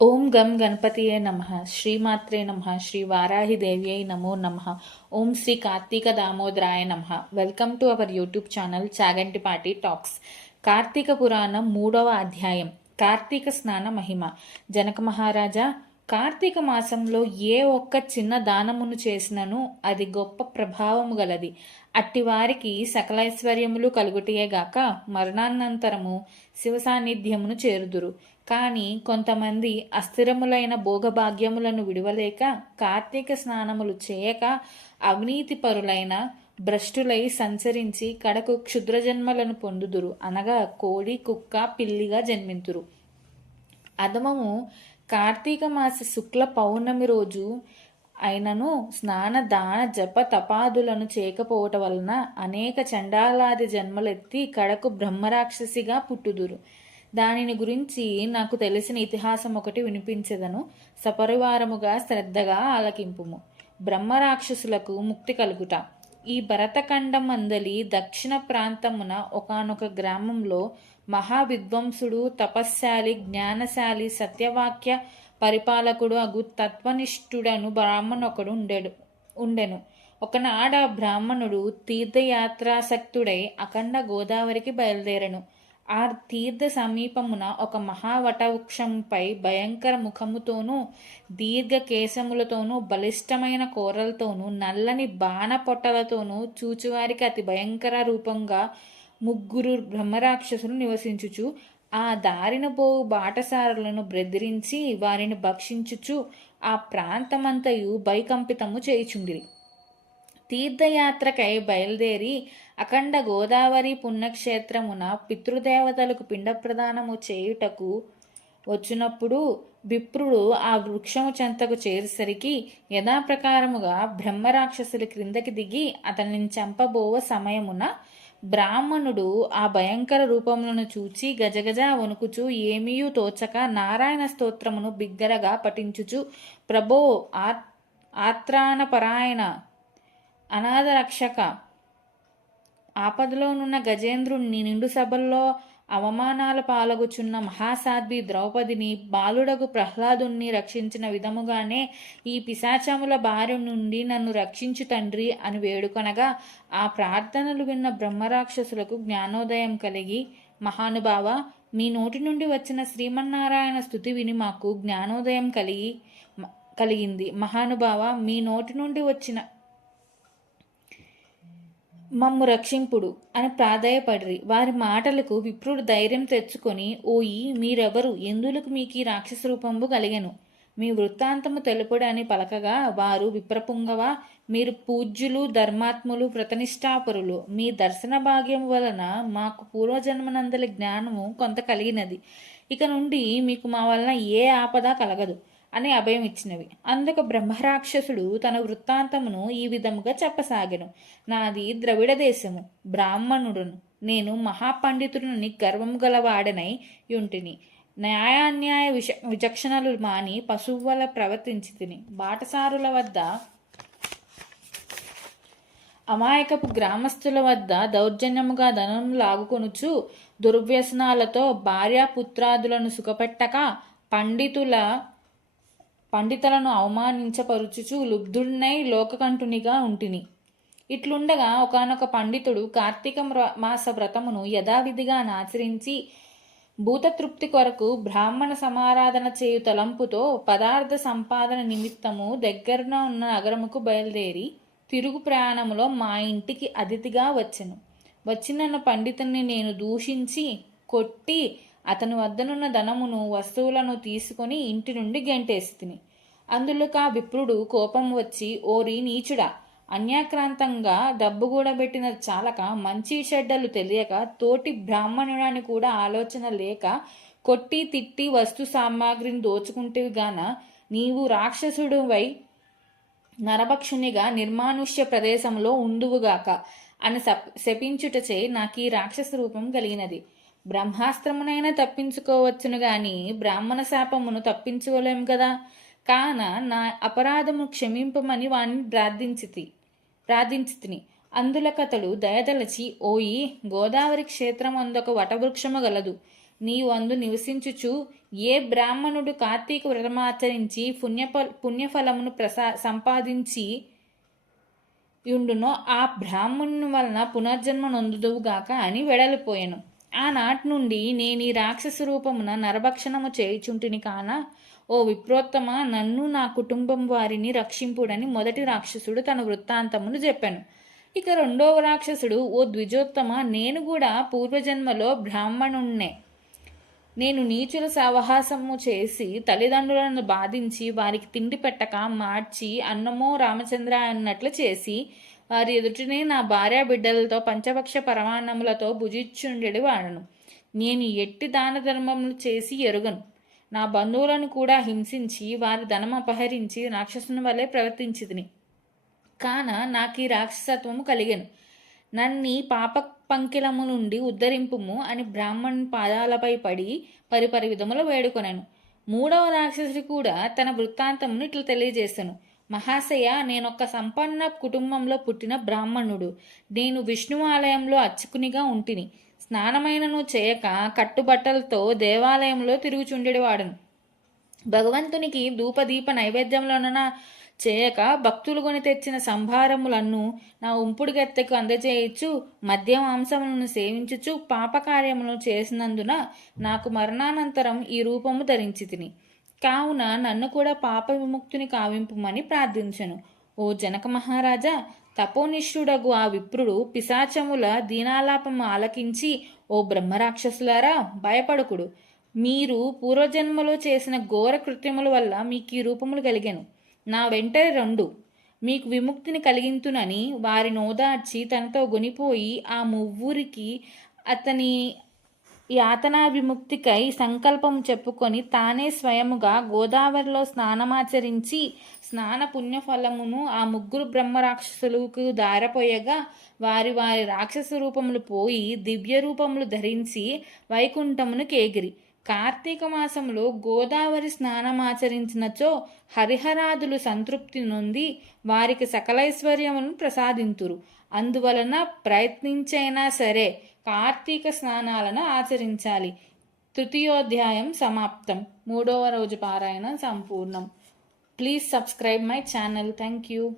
ఓం గం గణపతియే నమ శ్రీమాత్రే నమ శ్రీ వారాహిదేవ్యై నమో నమ ఓం శ్రీ కార్తీక దామోదరాయ నమ. Welcome to our YouTube channel Chagantipati talks Kartika Puranam మూడవ అధ్యాయం కార్తీక స్నాన మహిమ. జనక మహారాజా కార్తీక మాసంలో ఏ ఒక్క చిన్న దానమును చేసినను అది గొప్ప ప్రభావము గలది. అట్టివారికి సకలైశ్వర్యములు కలుగుటయేగాక మరణానంతరము శివ సాన్నిధ్యమును చేరుదురు. కానీ కొంతమంది అస్థిరములైన భోగభాగ్యములను విడువలేక కార్తీక స్నానములు చేయక అవినీతి పరులైన భ్రష్టులై సంచరించి కడకు క్షుద్రజన్మలను పొందుదురు. అనగా కోడి కుక్క పిల్లిగా జన్మింతురు. అధమము కార్తీక మాస శుక్ల పౌర్ణమి రోజు అయినను స్నాన దాన జప తపాదులను చేయకపోవటం వలన అనేక చండాలాది జన్మలెత్తి కడకు బ్రహ్మరాక్షసిగా పుట్టుదురు. దానిని గురించి నాకు తెలిసిన ఇతిహాసం ఒకటి వినిపించదను. సపరివారముగా శ్రద్ధగా ఆలకింపుము. బ్రహ్మరాక్షసులకు ముక్తి కలుగుట. ఈ భరతఖండం అందలి దక్షిణ ప్రాంతమున ఒకనొక గ్రామంలో మహావిద్వంసుడు తపశ్శాలి జ్ఞానశాలి సత్యవాక్య పరిపాలకుడు అగు తత్వనిష్ఠుడను బ్రాహ్మణొకడు ఉండెడు ఉండెను. ఒకనాడ బ్రాహ్మణుడు తీర్థయాత్రాసక్తుడై అఖండ గోదావరికి బయలుదేరెను. ఆ తీర్థ సమీపమున ఒక మహావటవృక్షంపై భయంకర ముఖముతోనూ దీర్ఘ కేశములతోనూ బలిష్టమైన కూరలతోనూ నల్లని బాణ పొట్టలతోనూ చూచువారికి అతి భయంకర రూపంగా ముగ్గురు బ్రహ్మరాక్షసులు నివసించుచు ఆ దారిన పోవు బాటసారులను బెదిరించి వారిని భక్షించుచు ఆ ప్రాంతమంతయు భయకంపితము చేయుచుండిరి. తీర్థయాత్రకై బయలుదేరి అఖండ గోదావరి పుణ్యక్షేత్రమున పితృదేవతలకు పిండ ప్రదానము చేయుటకు వచ్చినప్పుడు విప్రుడు ఆ వృక్షము చెంతకు చేరేసరికి యథాప్రకారముగా బ్రహ్మరాక్షసులు క్రిందకి దిగి అతనిని చంపబోవ సమయమున బ్రాహ్మణుడు ఆ భయంకర రూపములను చూచి గజగజ వణుకుచు ఏమీయూ తోచక నారాయణ స్తోత్రమును బిగ్గరగా పఠించుచు ప్రభో ఆత్రాణపరాయణ అనాథ రక్షక ఆపదలోనున్న గజేంద్రుణ్ణి నిండు సభల్లో అవమానాల పాలగుచున్న మహాసాధ్వి ద్రౌపదిని బాలుడగు ప్రహ్లాదుణ్ణి రక్షించిన విధముగానే ఈ పిశాచముల బారి నుండి నన్ను రక్షించు తండ్రి అని వేడుకొనగా ఆ ప్రార్థనలు విన్న బ్రహ్మరాక్షసులకు జ్ఞానోదయం కలిగి మహానుభావ మీ నోటి నుండి వచ్చిన శ్రీమన్నారాయణ స్థుతి విని మాకు జ్ఞానోదయం కలిగి కలిగింది. మహానుభావ మీ నోటి నుండి వచ్చిన మమ్ము రక్షింపుడు అని ప్రాధాయపడిరి. వారి మాటలకు విప్రుడు ధైర్యం తెచ్చుకొని ఓయి మీరెవరు? ఎందులకు మీకు ఈ రాక్షస రూపంబు కలిగెను? మీ వృత్తాంతము తెలుపుడని పలకగా వారు విప్రపుంగవ? మీరు పూజ్యులు ధర్మాత్ములు ప్రతనిష్టాపరులు మీ దర్శన భాగ్యం వలన మాకు పూర్వజన్మనందలి జ్ఞానము కొంత కలిగినది. ఇక నుండి మీకు మా వలన ఏ ఆపద కలగదు. అని అభయం ఇచ్చినవి. అందుకు బ్రహ్మరాక్షసుడు తన వృత్తాంతమును ఈ విధముగా చెప్పసాగను. నాది ద్రవిడ దేశము బ్రాహ్మణుడును. నేను మహాపండితుడిని గర్వము గలవాడనై యుంటిని. న్యాయాన్యాయ విష విచక్షణలు మాని పశువుల ప్రవర్తించి తిని బాటసారుల వద్ద అమాయకపు గ్రామస్తుల వద్ద దౌర్జన్యముగా ధనం లాగుకొనుచు దుర్వ్యసనాలతో భార్యాపుత్రాదులను సుఖపెట్టక పండితుల పండితులను అవమానించపరుచుచు లుబ్ధుడినై లోకకంఠునిగా ఉంటిని. ఇట్లుండగా ఒకనొక పండితుడు కార్తీక మాస వ్రతమును యథావిధిగా ఆచరించి భూతతృప్తి కొరకు బ్రాహ్మణ సమారాధన చేయు తలంపుతో పదార్థ సంపాదన నిమిత్తము దగ్గరన ఉన్న నగరముకు బయలుదేరి తిరుగు ప్రయాణములో మా ఇంటికి అతిథిగా వచ్చెను. వచ్చినన్న పండితుని నేను దూషించి కొట్టి అతని వద్దనున్న ధనమును వస్తువులను తీసుకొని ఇంటి నుండి గెంటేసి తిని అందులోక విప్రుడు కోపం వచ్చి ఓరి నీచుడా అన్యాక్రాంతంగా డబ్బు కూడబెట్టిన చాలక మంచి చెడ్డలు తెలియక తోటి బ్రాహ్మణుడని కూడా ఆలోచన లేక కొట్టి తిట్టి వస్తు సామాగ్రిని దోచుకుంటేవి గాన నీవు రాక్షసుడు వై నరభక్షునిగా నిర్మానుష్య ప్రదేశంలో ఉండువుగాక అని శపించుటచే నాకు ఈ రాక్షస రూపం కలిగినది బ్రహ్మాస్త్రమునైనా తప్పించుకోవచ్చును గాని బ్రాహ్మణ శాపమును తప్పించుకోలేము కదా? కాన నా అపరాధము క్షమింపమని వాణ్ణి ప్రార్థించితి ప్రార్థించితిని. అందులకతడు దయదలచి ఓయి గోదావరి క్షేత్రం అందొక వటవృక్షము గలదు. నీవు అందు నివసించుచు ఏ బ్రాహ్మణుడు కార్తీక వ్రతమాచరించి పుణ్యఫ పుణ్యఫలమును ప్రసా సంపాదించి యుండునో ఆ బ్రాహ్మణుని వలన పునర్జన్మ నొందుదువుగాక అని వెడలిపోయాను. ఆనాటి నుండి నేను ఈ రాక్షస రూపమున నరభక్షణము చేయుచుంటిని కాన ఓ విప్రోత్తమ నన్ను నా కుటుంబం వారిని రక్షింపుడని మొదటి రాక్షసుడు తన వృత్తాంతమును చెప్పాను. ఇక రెండవ రాక్షసుడు ఓ ద్విజోత్తమ నేను కూడా పూర్వజన్మలో బ్రాహ్మణుణ్ణే. నేను నీచుల సవహాసము చేసి తల్లిదండ్రులను బాధించి వారికి తిండి పెట్టక మార్చి అన్నమో రామచంద్ర అన్నట్లు చేసి వారి ఎదుటినే నా భార్య బిడ్డలతో పంచపక్ష పరమాన్నములతో భుజిచ్చుండెడి వాడను. నేను ఎట్టి దాన ధర్మములు చేసి ఎరుగను. నా బంధువులను కూడా హింసించి వారి ధనం అపహరించి రాక్షసుని వలె ప్రవర్తించితిని. కాన నాకు ఈ రాక్షసత్వము కలిగాను. నన్ని పాప పంకిలము నుండి ఉద్ధరింపుము అని బ్రాహ్మణుని పాదాలపై పడి పరిపరి విధములు వేడుకొనెను. మూడవ రాక్షసుడి కూడా తన వృత్తాంతమును ఇట్లా తెలియజేశాను మహాశయ నేనొక్క సంపన్న కుటుంబంలో పుట్టిన బ్రాహ్మణుడు. నేను విష్ణు ఆలయంలో అర్చకునిగా ఉంటిని. స్నానమైనను చేయక కట్టుబట్టలతో దేవాలయంలో తిరుగుచుండేవాడును భగవంతునికి ధూపదీప నైవేద్యంలోన చేయక భక్తులు కొని తెచ్చిన సంభారములను నా ఉంపుడుగత్తెకు అందజేయచ్చు మద్య మాంసములను సేవించుచు పాపకార్యములను చేసినందున నాకు మరణానంతరం ఈ రూపము ధరించి తిని కావున నన్ను కూడా పాప విముక్తిని కావింపుమని ప్రార్థించను. ఓ జనక మహారాజా తపోనిష్ఠుడగు ఆ విప్రుడు పిశాచముల దీనాలాపము ఆలకించి ఓ బ్రహ్మరాక్షసులారా భయపడకుడు. మీరు పూర్వజన్మలో చేసిన ఘోర కృత్యముల వల్ల మీకు ఈ రూపములు కలిగాను. నా వెంట రెండు. మీకు విముక్తిని కలిగింతునని వారిని ఓదార్చి తనతో గొనిపోయి ఆ మువ్వురికి అతని యాతనా విముక్తికై సంకల్పం చెప్పుకొని తానే స్వయముగా గోదావరిలో స్నానమాచరించి స్నాన పుణ్యఫలమును ఆ ముగ్గురు బ్రహ్మరాక్షసులకు దారపోయగా వారి వారి రాక్షస రూపములు పోయి దివ్య రూపములు ధరించి వైకుంఠమును కేగిరి. కార్తీక మాసంలో గోదావరి స్నానమాచరించినచో హరిహరాదులు సంతృప్తి నొంది వారికి సకలైశ్వర్యమును ప్రసాదింతురు. అందువలన ప్రయత్నించైనా సరే కార్తీక స్నానాలను ఆచరించాలి. తృతీయోధ్యాయం సమాప్తం. మూడవ రోజు పారాయణం సంపూర్ణం. Please subscribe my channel. Thank you.